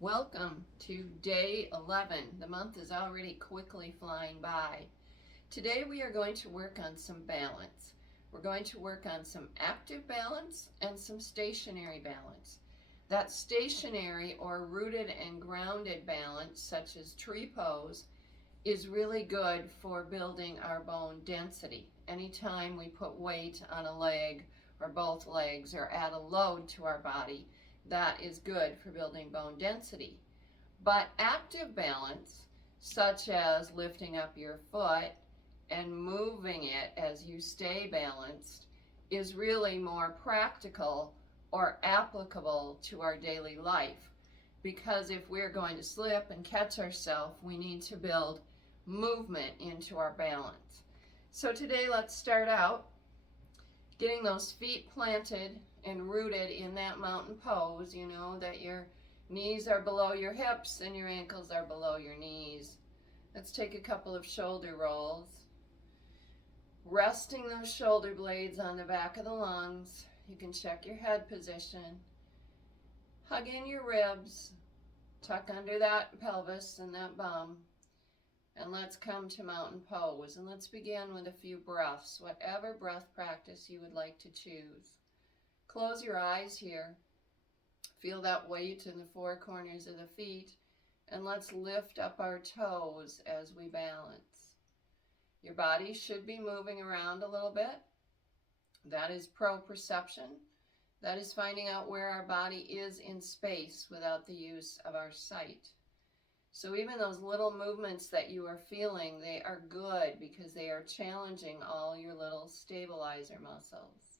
Welcome to day 11. The month is already quickly flying by. Today we are going to work on some balance. We're going to work on some active balance and some stationary balance. That stationary or rooted and grounded balance, such as tree pose, is really good for building our bone density. Anytime we put weight on a leg or both legs or add a load to our body, that is good for building bone density. But active balance, such as lifting up your foot and moving it as you stay balanced, is really more practical or applicable to our daily life. Because if we're going to slip and catch ourselves, we need to build movement into our balance. So today let's start out getting those feet planted and rooted in that mountain pose. You know that your knees are below your hips and your ankles are below your knees. Let's take a couple of shoulder rolls. Resting those shoulder blades on the back of the lungs. You can check your head position. Hug in your ribs. Tuck under that pelvis and that bum. And let's come to mountain pose. And let's begin with a few breaths, whatever breath practice you would like to choose. Close your eyes here. Feel that weight in the four corners of the feet. And let's lift up our toes as we balance. Your body should be moving around a little bit. That is proprioception. That is finding out where our body is in space without the use of our sight. So even those little movements that you are feeling, they are good because they are challenging all your little stabilizer muscles.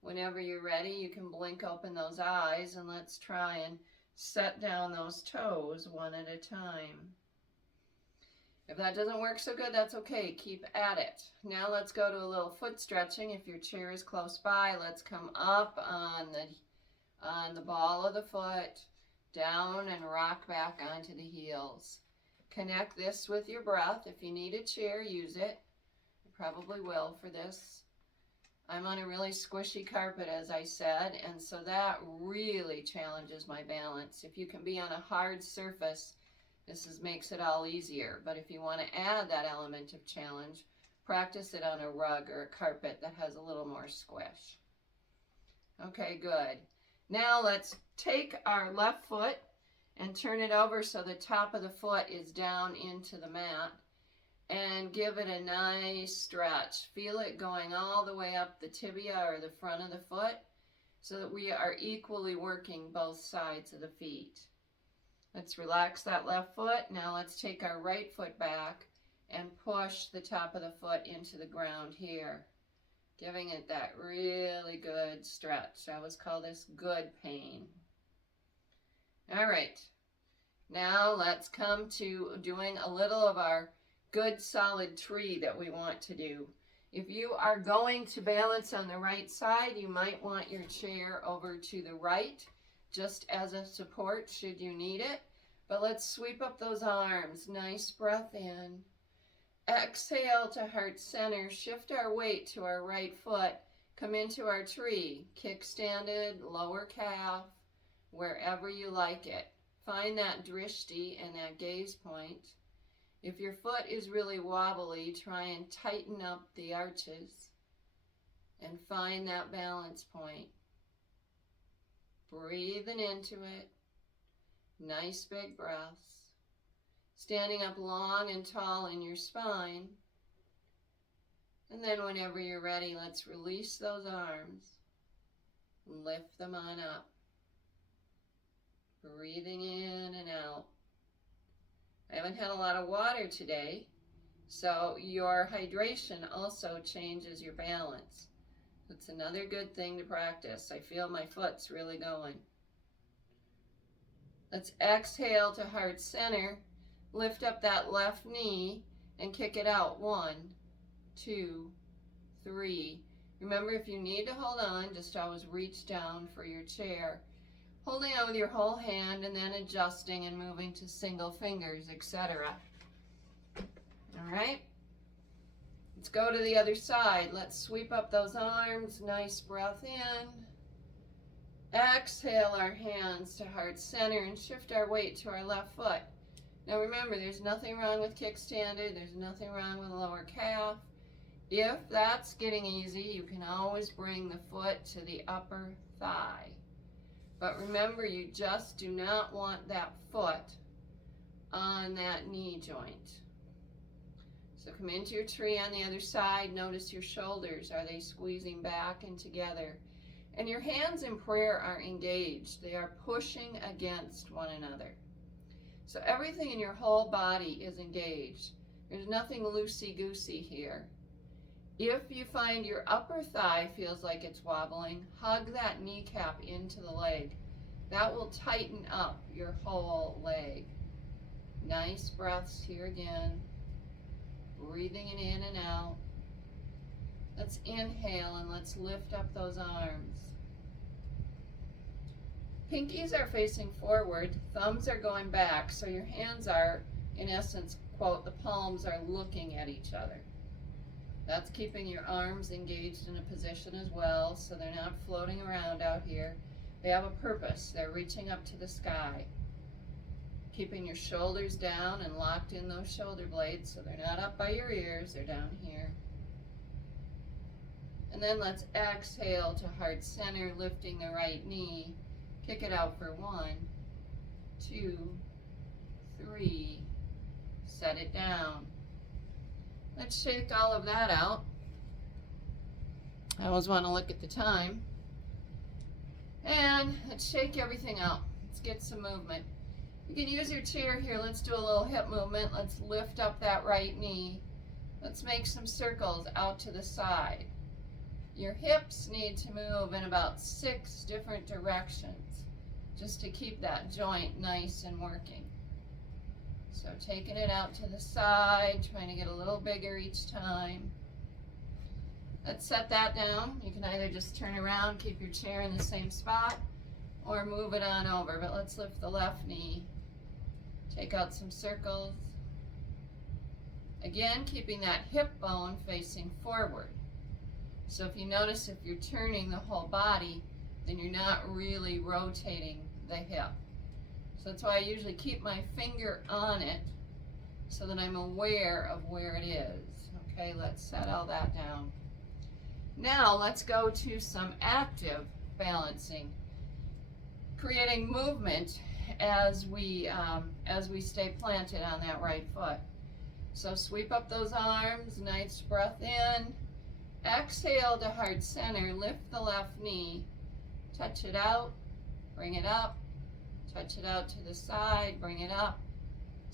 Whenever you're ready, you can blink open those eyes and let's try and set down those toes one at a time. If that doesn't work so good, that's okay. Keep at it. Now let's go to a little foot stretching. If your chair is close by, let's come up on the ball of the foot, down and rock back onto the heels. Connect this with your breath. If you need a chair, use it. You probably will for this. I'm on a really squishy carpet, as I said, and so that really challenges my balance. If you can be on a hard surface, makes it all easier. But if you want to add that element of challenge, practice it on a rug or a carpet that has a little more squish. Okay, good. Now let's take our left foot and turn it over so the top of the foot is down into the mat and give it a nice stretch. Feel it going all the way up the tibia or the front of the foot so that we are equally working both sides of the feet. Let's relax that left foot. Now let's take our right foot back and push the top of the foot into the ground here, giving it that really good stretch. I always call this good pain. All right, now let's come to doing a little of our good solid tree that we want to do. If you are going to balance on the right side, you might want your chair over to the right, just as a support should you need it. But let's sweep up those arms. Nice breath in. Exhale to heart center. Shift our weight to our right foot. Come into our tree. Kickstanded, lower calf, wherever you like it. Find that drishti and that gaze point. If your foot is really wobbly, try and tighten up the arches and find that balance point. Breathing into it. Nice big breaths. Standing up long and tall in your spine. And then whenever you're ready, let's release those arms. Lift them on up. Breathing in and out. I haven't had a lot of water today, so your hydration also changes your balance. That's another good thing to practice. I feel my foot's really going. Let's exhale to heart center. Lift up that left knee and kick it out. 1, 2, 3. Remember, if you need to hold on, just always reach down for your chair. Holding on with your whole hand and then adjusting and moving to single fingers, etc. All right? Let's go to the other side. Let's sweep up those arms. Nice breath in. Exhale our hands to heart center and shift our weight to our left foot. Now remember, there's nothing wrong with kickstanding. There's nothing wrong with lower calf. If that's getting easy, you can always bring the foot to the upper thigh. But remember, you just do not want that foot on that knee joint. So come into your tree on the other side. Notice your shoulders. Are they squeezing back and together? And your hands in prayer are engaged. They are pushing against one another. So everything in your whole body is engaged. There's nothing loosey-goosey here. If you find your upper thigh feels like it's wobbling, hug that kneecap into the leg. That will tighten up your whole leg. Nice breaths here again. Breathing it in and out. Let's inhale and let's lift up those arms. Pinkies are facing forward, thumbs are going back, so your hands are, in essence, quote, the palms are looking at each other. That's keeping your arms engaged in a position as well, so they're not floating around out here. They have a purpose. They're reaching up to the sky. Keeping your shoulders down and locked in those shoulder blades, so they're not up by your ears, they're down here. And then let's exhale to heart center, lifting the right knee. Kick it out for 1, 2, 3. Set it down. Let's shake all of that out. I always want to look at the time. And let's shake everything out. Let's get some movement. You can use your chair here. Let's do a little hip movement. Let's lift up that right knee. Let's make some circles out to the side. Your hips need to move in about 6 different directions just to keep that joint nice and working. So taking it out to the side, trying to get a little bigger each time. Let's set that down. You can either just turn around, keep your chair in the same spot, or move it on over. But let's lift the left knee. Take out some circles. Again, keeping that hip bone facing forward. So if you notice, if you're turning the whole body, then you're not really rotating the hip. So that's why I usually keep my finger on it so that I'm aware of where it is. Okay, let's set all that down. Now let's go to some active balancing, creating movement as we stay planted on that right foot. So sweep up those arms, nice breath in. Exhale to heart center, lift the left knee, touch it out, bring it up, touch it out to the side, bring it up,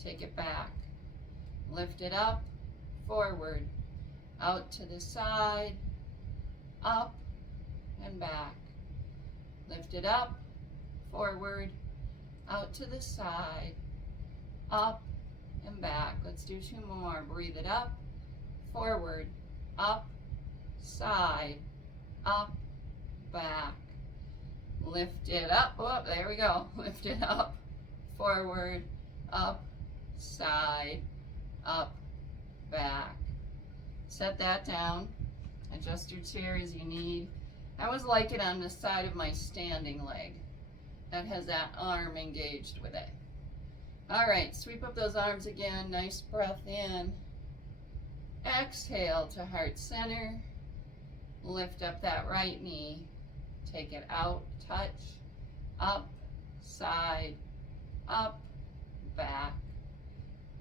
take it back. Lift it up, forward, out to the side, up and back. Lift it up, forward, out to the side, up and back. Let's do 2 more. Breathe it up, forward, up, side, up, back. Lift it up. Oh, there we go. Lift it up, forward, up, side, up, back. Set that down. Adjust your chair as you need. I always like it on the side of my standing leg. That has that arm engaged with it. All right, sweep up those arms again. Nice breath in. Exhale to heart center. Lift up that right knee. Take it out, touch, up, side, up, back.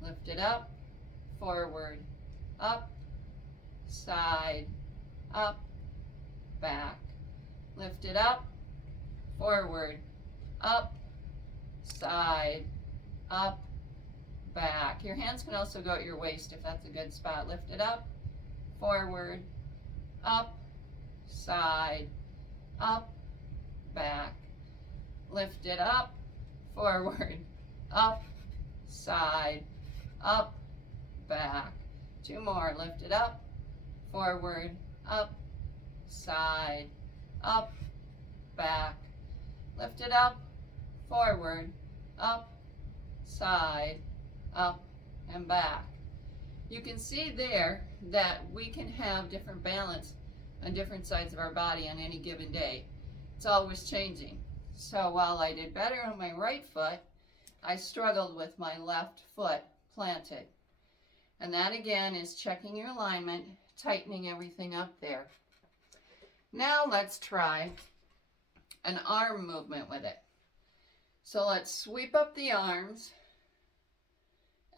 Lift it up, forward, up, side, up, back. Lift it up, forward, up, side, up, back. Your hands can also go at your waist if that's a good spot. Lift it up, forward, up, side, up, back. Lift it up, forward, up, side, up, back. 2 more. Lift it up, forward, up, side, up, back. Lift it up, forward, up, side, up, and back. You can see there that we can have different balance on different sides of our body on any given day. It's always changing. So while I did better on my right foot, I struggled with my left foot planted. And that again is checking your alignment, tightening everything up there. Now let's try an arm movement with it. So let's sweep up the arms,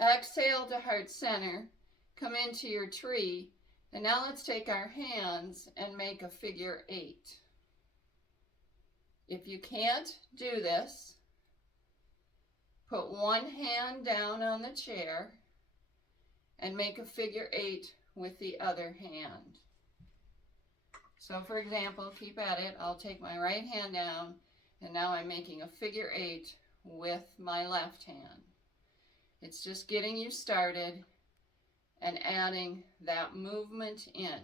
exhale to heart center, come into your tree, and now let's take our hands and make a figure 8. If you can't do this, put one hand down on the chair and make a figure 8 with the other hand. So for example, keep at it. I'll take my right hand down, and now I'm making a figure 8 with my left hand. It's just getting you started and adding that movement in.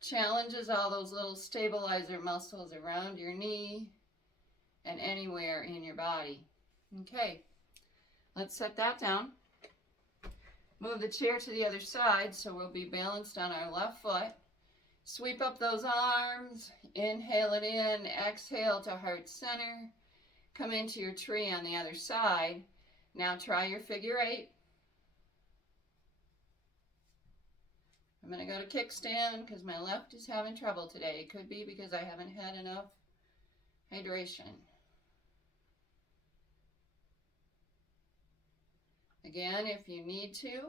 Challenges all those little stabilizer muscles around your knee and anywhere in your body. Okay, let's set that down. Move the chair to the other side so we'll be balanced on our left foot. Sweep up those arms, inhale it in, exhale to heart center. Come into your tree on the other side. Now try your figure 8. I'm going to go to kickstand because my left is having trouble today. It could be because I haven't had enough hydration. Again, if you need to,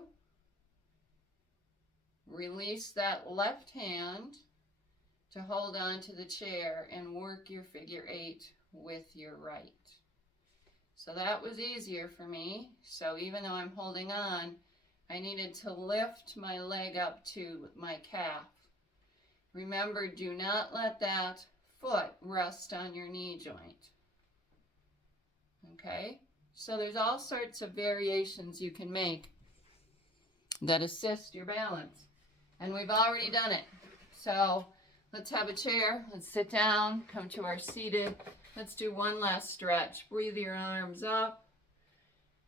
release that left hand to hold on to the chair and work your figure 8 with your right. So that was easier for me. So even though I'm holding on, I needed to lift my leg up to my calf. Remember, do not let that foot rest on your knee joint. Okay? So there's all sorts of variations you can make that assist your balance. And we've already done it. So let's have a chair. Let's sit down, come to our seated. Let's do one last stretch. Breathe your arms up.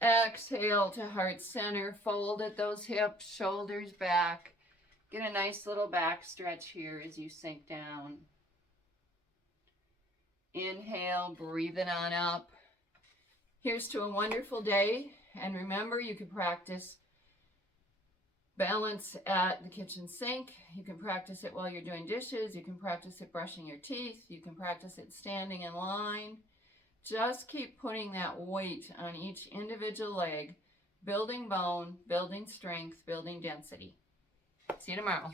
Exhale to heart center. Fold at those hips, shoulders back. Get a nice little back stretch here as you sink down. Inhale, breathe it on up. Here's to a wonderful day. And remember, you can practice balance at the kitchen sink. You can practice it while you're doing dishes. You can practice it brushing your teeth. You can practice it standing in line. Just keep putting that weight on each individual leg, building bone, building strength, building density. See you tomorrow.